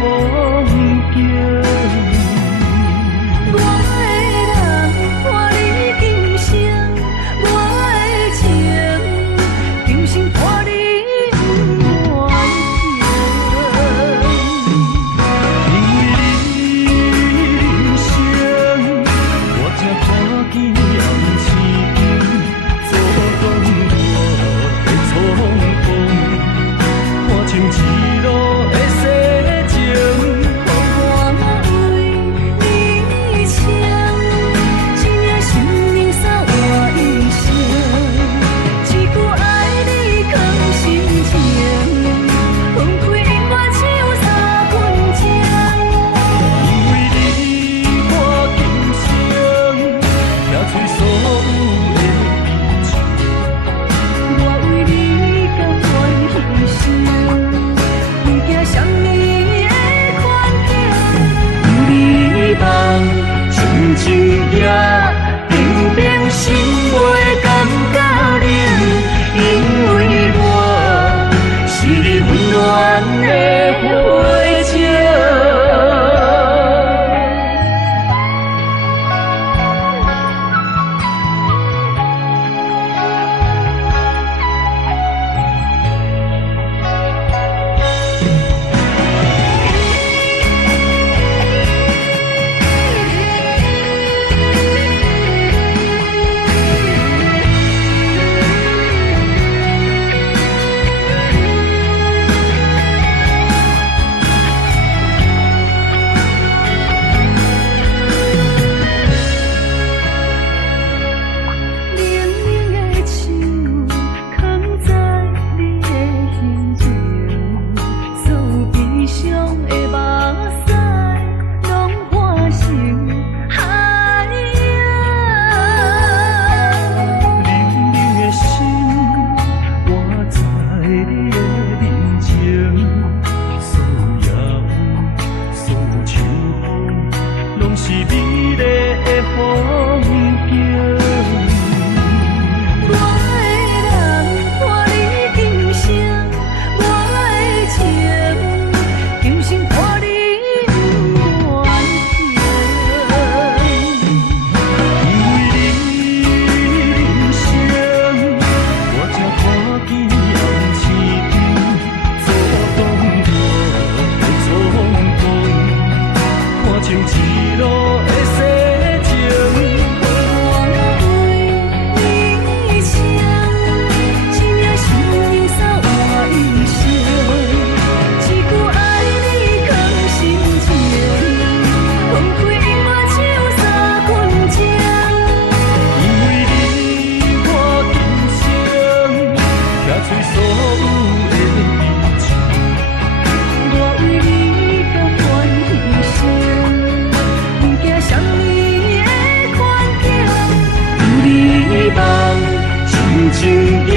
风景。我的人伴你今生，我的情今生伴你不完情。因为你人生，我才看见暗星做讲我的匆忙，看清一路的世情。我为你唱，一命心灵三活一生，一句爱你藏心情，分开永远只有三分情。因为你我今生也找所有的悲情，我为你甘愿牺牲，不惊什么的困境。有你梦，纯情夜，明明心袂感觉冷，因为我是你温暖的花情。冷冷的手藏在你的胸前，所有悲伤的目屎拢化成海洋。冷冷的心，我知你的人情，所有夜雾，所有秋风，拢是美丽的风景。我的人伴你今生，我的情今生伴你不完情。因为你人生，我才看见暗星做讲我的匆忙，看清一路的世情。我为你唱，一命心灵三活一生，一句爱你藏心情，分开永远只有三分情。因为你我今生也找所有的悲情，我为你甘愿牺牲，不惊什么的困境。有你梦，纯情夜。